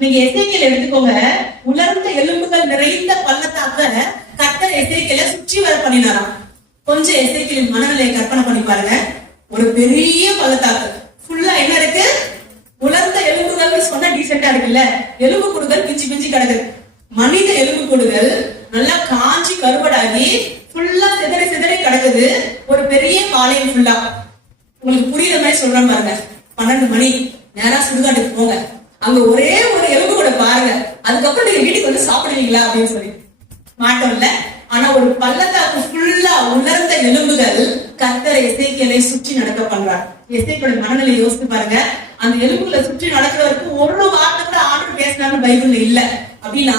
நீங்க எசேக்கியேல் எடுத்துக்கோங்க. உலர்ந்த எலும்புகள் நிறைந்த பள்ளத்தாக்க கர்த்தர் எசேக்கியேலை சுற்றி வர பண்ணினாராம். கொஞ்சம் எசேக்கியேல் மனநிலையை கற்பனை பண்ணி பாருங்க. ஒரு பெரிய பள்ளத்தாக்கு ஃபுல்லா என்ன இருக்கு? உலர்ந்த எலும்புகள் சொன்னா டீசெண்டா இருக்குல்ல. எலும்பு கூடுகள் பிஞ்சு பிஞ்சு கிடக்குது. மனித எலும்பு கூடுகள் நல்லா காஞ்சி கருவடாகி ஃபுல்லா சிதறி சிதறி கிடக்குது. ஒரு பெரிய பாளையம் ஃபுல்லா. உங்களுக்கு புரியுற மாதிரி சொல்றேன் பாருங்க. 12 மணி நேரா சுடுகாட்டுக்கு போங்க. அங்க ஒரே ஒரு எலும்பு கூட பாருங்க. அதுக்கப்புறம் நீங்க வீட்டுக்கு வந்து சாப்பிடுவீங்களா அப்படின்னு சொல்லி மாட்டோம் இல்ல. ஆனா ஒரு பள்ளத்தாக்கு ஃபுல்லா உலர்ந்த எலும்புகள் கர்த்தர் எசேக்கியேலை சுற்றி நடக்க பண்றார். எசேக்கியேலோட மனநிலை யோசித்து பாருங்க. அந்த எலும்புகளை சுற்றி நடக்கிறவருக்கு ஒரு வார்த்தை கூட ஆண்டவர் பேசினாரு பைபிள்ல இல்ல. அப்படின்னா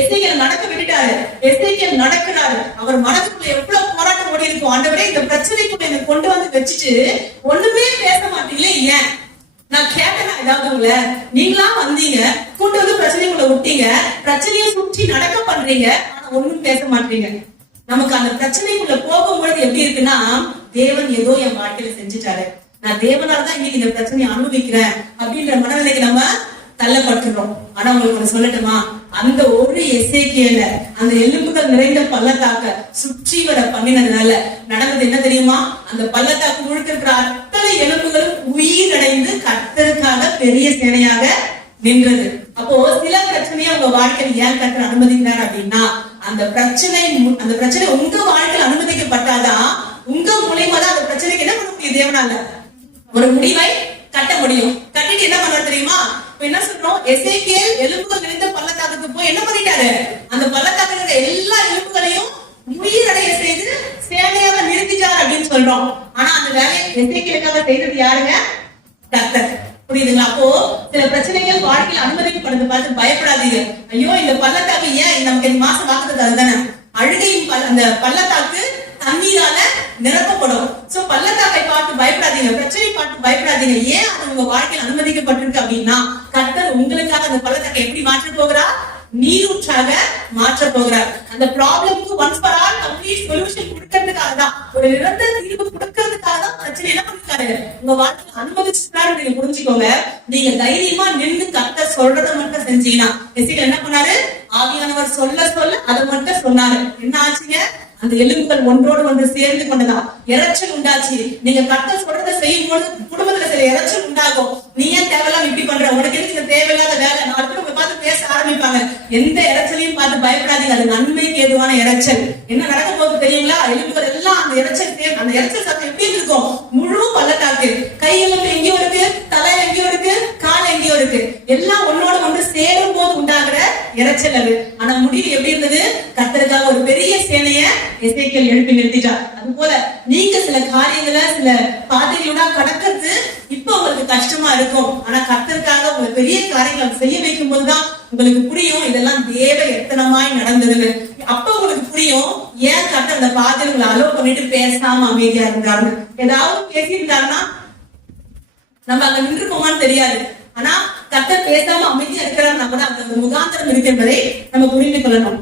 எசேக்கியேல் நடக்க விட்டுட்டாரு. எசேக்கியேல் நடக்கிறாரு. அவர் மனதுக்குள்ள எவ்வளவு போராட்டம் ஓடி இருக்கும். ஆண்டவரே, இந்த பிரச்சனைக்குள்ள எனக்கு கொண்டு வந்து வச்சுட்டு ஒண்ணுமே பேச மாட்டீங்களே, ஏன்? நான் கேட்டேன் ஏதாவது உங்களை, நீங்களா வந்தீங்க, கூட்டு வந்து பிரச்சனைக்குள்ள விட்டீங்க, பிரச்சனையை சுற்றி நடக்க பண்றீங்க, ஆனா ஒண்ணும் பேச மாட்டீங்க. நமக்கு அந்த பிரச்சனைக்குள்ள போகும்பொழுது எப்படி இருக்குன்னா, தேவன் ஏதோ என் வாழ்க்கையில செஞ்சுட்டாரு, நான் தேவனால்தான் இன்னைக்கு இந்த பிரச்சனையை அனுபவிக்கிறேன் அப்படின்ற மனநிலைக்கு நம்ம தள்ளப்பட்டுறோம். ஆனா உங்களுக்கு ஒண்ணு சொல்லட்டுமா? அந்த ஒரு எசேக்கியேலை அந்த எலும்புகள் நிறைந்த பள்ளத்தாக்க சுற்றி வர பண்ணினதுனால நடந்தது என்ன தெரியுமா? அந்த பள்ளத்தாக்கு முழுக்க இருக்கிற அத்தனை எலும்புகளும் உயிரடைந்து கர்த்தருக்காக பெரிய சேனையாக நின்றது. அப்போ சில பிரச்சனையை உங்க வாழ்க்கையில் ஏன் கர்த்தர் அனுமதிக்கிறார் அப்படின்னா, அந்த பிரச்சனை உங்க வாழ்க்கையில் அனுமதிக்கப்பட்டாதான் உங்க மூலியமா தான் அந்த பிரச்சனைக்கு என்ன பண்ண முடியும்? தேவனால ஒரு முடிவை கட்ட முடியும். கட்டிட்டு என்ன பண்ண தெரியுமா? என்ன சொல்றோம்? எசேக்கியேல் எலும்புகள் நிறைந்த பள்ளத்தாக்குக்கு போய் என்ன பண்ணிட்டாரு? அந்த பள்ளத்தாக்குல இருக்க எல்லா எலும்புகளையும் உயிரடைய செய்து சேவையாக நிறுத்திட்டார் அப்படின்னு சொல்றோம். ஆனா அந்த வேலையை எசேக்கியேலுக்காக செய்தது யாருங்க? கர்த்தர். புரியுதுங்களா? அப்போ சில பிரச்சனைகள் வாழ்க்கையில் அனுமதிக்கப்படுறது பார்த்து பயப்படாதீங்க. ஐயோ, இந்த பள்ளத்தாக்கு ஏன் நமக்கு இந்த மாசம் வாக்குறது அதுதானே. அழுகையின் அந்த பள்ளத்தாக்கு தண்ணீரால நிரப்பப்படும். சோ பள்ளத்தாக்கை பார்த்து பயப்படாதீங்க, பிரச்சனை பார்த்து பயப்படாதீங்க. ஏன் அது உங்க வாழ்க்கையில் அனுமதிக்கப்பட்டிருக்கு அப்படின்னா, கர்த்தர் உங்களுக்காக அந்த பள்ளத்தாக்கை எப்படி மாற்ற போகிறார்? நீரூற்றாக மாற்ற போகிறார். அந்த ப்ராப்ளம்க்கு once for all complete solution கொடுக்கிறதுக்காக தான், ஒரு நிரந்தர தீர்வு கொடுக்கிறதுக்காக தான் பிரச்சனை என்ன பண்ணிருக்காரு? உங்க வாழ்க்கையில் அனுமதிச்சிருக்காரு. நீங்க புரிஞ்சுக்கோங்க. நீங்க தைரியமா நின்று கர்த்தர் சொல்றதை மட்டும் செஞ்சீங்கன்னா, எசேக்கியேல் என்ன பண்ணாரு? ஆவியானவர் சொல்ல சொல்ல அதை மட்டும் சொன்னாரு. என்ன ஆச்சுங்க? அந்த எலும்புகள் ஒன்றோடு ஒன்று சேர்ந்து கொண்டதா இறைச்சல் உண்டாச்சு. நீங்க கர்த்தர் சொல்றதை செய்யும் போது குடும்பத்துல சில இறைச்சல் உண்டாகும். நீ ஏன் தேவையில்லாம இப்படி பண்ற, உனக்கு எதுக்கு இந்த தேவையில்லாத வேலை, நாலு பேர் உங்க பார்த்து பேச ஆரம்பிப்பாங்க. எந்த இறைச்சலையும் பார்த்து பயப்படாதீங்க. அது நன்மைக்கு ஏதுவான இறைச்சல். என்ன நடக்க போகுது தெரியுங்களா? எலும்புகள் எல்லாம் அந்த இறைச்சல் சத்தம் எப்படி இருக்கும்? முழு பள்ளத்தாக்கு, கை எலும்பு எங்கேயோ இருக்கு, தலை எங்கேயோ இருக்கு, கால் எங்கேயோ இருக்கு, எல்லாம் ஒன்னோட ஒன்று சேரும் போது உண்டாகிற இறைச்சல் அது. ஆனா முடிவு எப்படி இருந்தது? கர்த்தருக்காக ஒரு பெரிய சேனைய எசேக்கியேல் எழுப்பி நிறுத்திட்டார். அது போல நீங்க சில காரியங்களை சில பாதைகளோட கடக்கிறது இப்ப உங்களுக்கு கஷ்டமா இருக்கும். ஆனா கர்த்தருக்காக ஒரு பெரிய காரியங்களை செய்ய வைக்கும் போதுதான் உங்களுக்கு புரியும் இதெல்லாம் தேவ எத்தனமாய் நடந்ததுன்னு. அப்ப உங்களுக்கு புரியும் ஏன் கர்த்தர் அந்த பாதையில உங்களை அலோவ் பண்ணிட்டு பேசாம அமைதியா இருந்தாரு. ஏதாவது பேசியிருந்தாருன்னா நம்ம அங்க நின்று போமான்னு தெரியாது. ஆனா கர்த்தர் பேசாம அமைதியா இருக்கிறார், நம்ம அந்த முகாந்திரம் இருக்கு என்பதை நம்ம புரிந்து கொள்ளணும்.